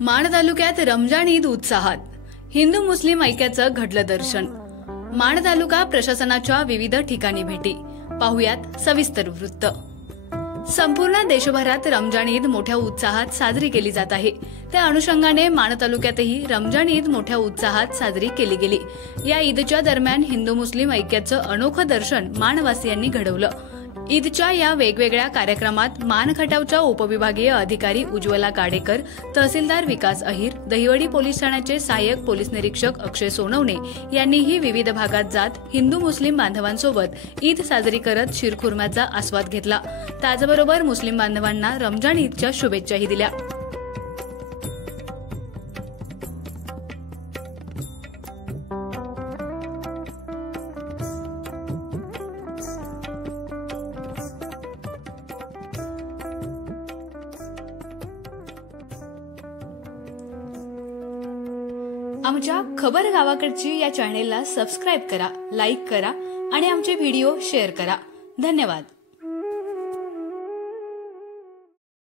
माण तालुक्यात रमजान ईद उत्साहात हिंदू मुस्लिम ऐक्याचं घडलं दर्शन। माण तालुका प्रशासनाच्या विविध ठिकाणी भेटी पाहुयात सविस्तर वृत्त। संपूर्ण देशभरात रमजान ईद मोठ्या उत्साहात साजरी केली जात आहे। त्या अनुषंगाने माण तालुक्यातही रमजान ईद मोठ्या उत्साहात साजरी केली गेली। या ईदच्या दरम्यान हिंदू मुस्लिम ऐक्याचं अनोखं दर्शन माणवासियांनी घडवलं। ईदच्या या वेगवेगळ्या कार्यक्रमात मान खटावच्या उपविभागीय अधिकारी उज्ज्वला काडेकर, तहसीलदार विकास अहिर, दहिवडी पोलीस ठाण्याचे सहाय्यक पोलीस निरीक्षक अक्षय सोनवणे यांनीही विविध भागात जात हिंदू मुस्लिम बांधवांसोबत ईद साजरी करत शिरखुर्म्याचा आस्वाद घेतला। त्याचबरोबर मुस्लिम बांधवांना रमजान ईदच्या शुभेच्छाही दिल्या। आमच्या खबर गावाकडची या चॅनेलला सबस्क्राइब करा, लाईक करा आणि आमचे व्हिडिओ शेअर करा। धन्यवाद।